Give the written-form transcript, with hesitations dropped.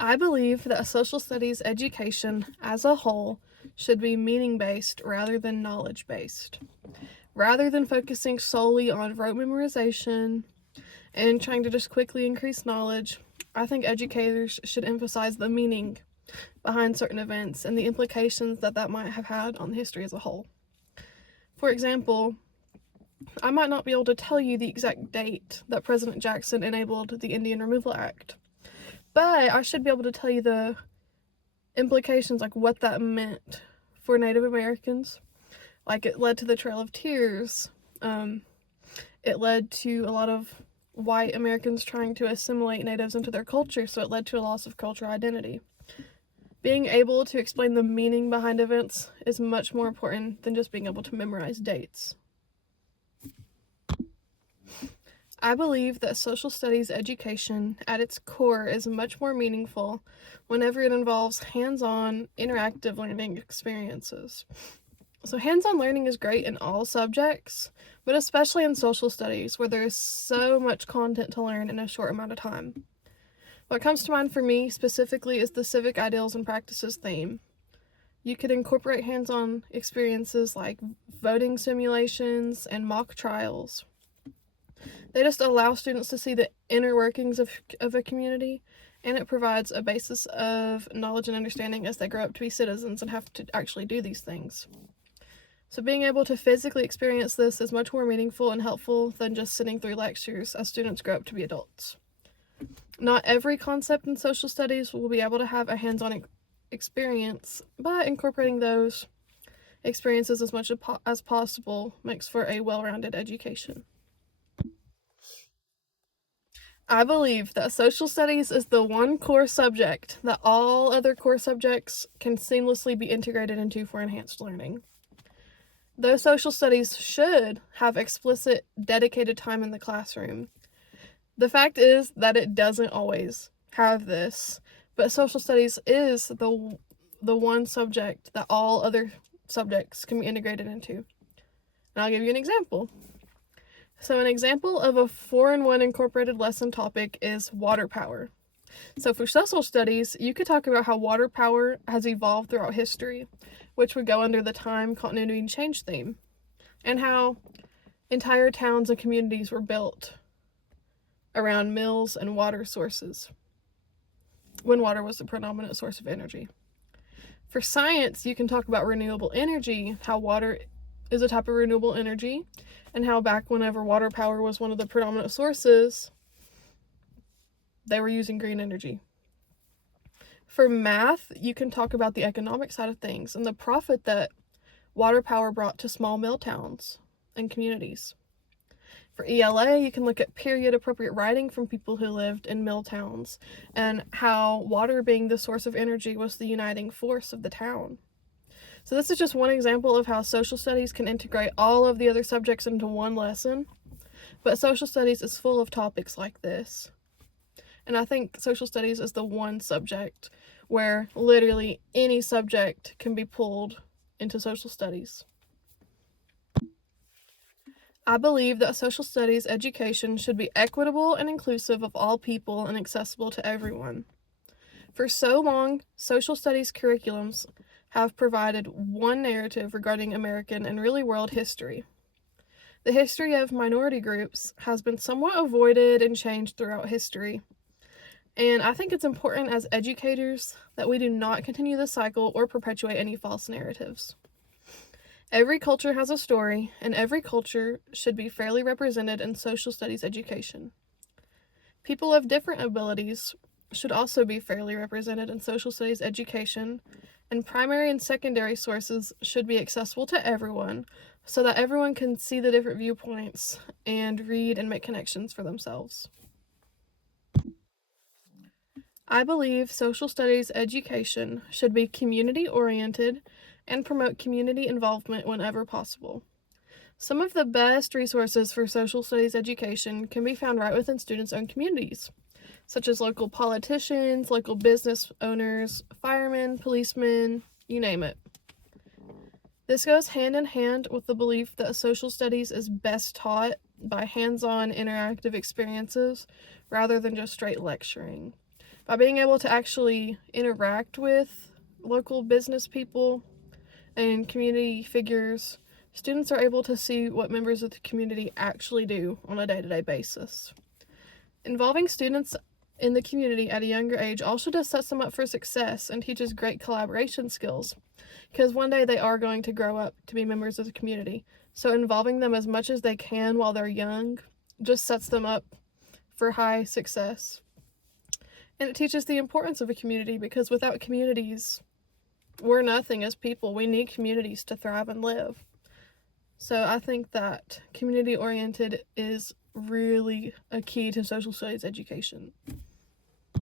I believe that social studies education as a whole should be meaning-based rather than knowledge-based. Rather than focusing solely on rote memorization and trying to just quickly increase knowledge, I think educators should emphasize the meaning behind certain events and the implications that might have had on history as a whole. For example, I might not be able to tell you the exact date that President Jackson enabled the Indian Removal Act, but I should be able to tell you the implications, like what that meant for Native Americans. Like, it led to the Trail of Tears. It led to a lot of white Americans trying to assimilate natives into their culture, so it led to a loss of cultural identity. Being able to explain the meaning behind events is much more important than just being able to memorize dates. I believe that social studies education at its core is much more meaningful whenever it involves hands-on, interactive learning experiences. So hands-on learning is great in all subjects, but especially in social studies where there is so much content to learn in a short amount of time. What comes to mind for me specifically is the civic ideals and practices theme. You could incorporate hands-on experiences like voting simulations and mock trials. They just allow students to see the inner workings of a community, and it provides a basis of knowledge and understanding as they grow up to be citizens and have to actually do these things. So being able to physically experience this is much more meaningful and helpful than just sitting through lectures as students grow up to be adults. Not every concept in social studies will be able to have a hands-on experience, but incorporating those experiences as much as possible makes for a well-rounded education. I believe that social studies is the one core subject that all other core subjects can seamlessly be integrated into for enhanced learning. Though social studies should have explicit, dedicated time in the classroom, the fact is that it doesn't always have this, but social studies is the one subject that all other subjects can be integrated into. And I'll give you an example. So an example of a 4-in-1 incorporated lesson topic is water power. So for social studies, you could talk about how water power has evolved throughout history, which would go under the time, continuity, and change theme, and how entire towns and communities were built around mills and water sources when water was the predominant source of energy. For science, you can talk about renewable energy, how water is a type of renewable energy, and how back whenever water power was one of the predominant sources, they were using green energy. For math, you can talk about the economic side of things and the profit that water power brought to small mill towns and communities. For ELA, you can look at period-appropriate writing from people who lived in mill towns and how water being the source of energy was the uniting force of the town. So this is just one example of how social studies can integrate all of the other subjects into one lesson, but social studies is full of topics like this. And I think social studies is the one subject where literally any subject can be pulled into social studies. I believe that social studies education should be equitable and inclusive of all people and accessible to everyone. For so long, social studies curriculums have provided one narrative regarding American and really world history. The history of minority groups has been somewhat avoided and changed throughout history. And I think it's important as educators that we do not continue this cycle or perpetuate any false narratives. Every culture has a story, and every culture should be fairly represented in social studies education. People of different abilities should also be fairly represented in social studies education, and primary and secondary sources should be accessible to everyone so that everyone can see the different viewpoints and read and make connections for themselves. I believe social studies education should be community-oriented and promote community involvement whenever possible. Some of the best resources for social studies education can be found right within students' own communities, such as local politicians, local business owners, firemen, policemen, you name it. This goes hand in hand with the belief that social studies is best taught by hands-on interactive experiences rather than just straight lecturing. By being able to actually interact with local business people and community figures, students are able to see what members of the community actually do on a day-to-day basis. Involving students in the community at a younger age also just sets them up for success and teaches great collaboration skills, because one day they are going to grow up to be members of the community. So involving them as much as they can while they're young just sets them up for high success. And it teaches the importance of a community, because without communities, we're nothing as people. We need communities to thrive and live. So I think that community-oriented is really a key to social studies education.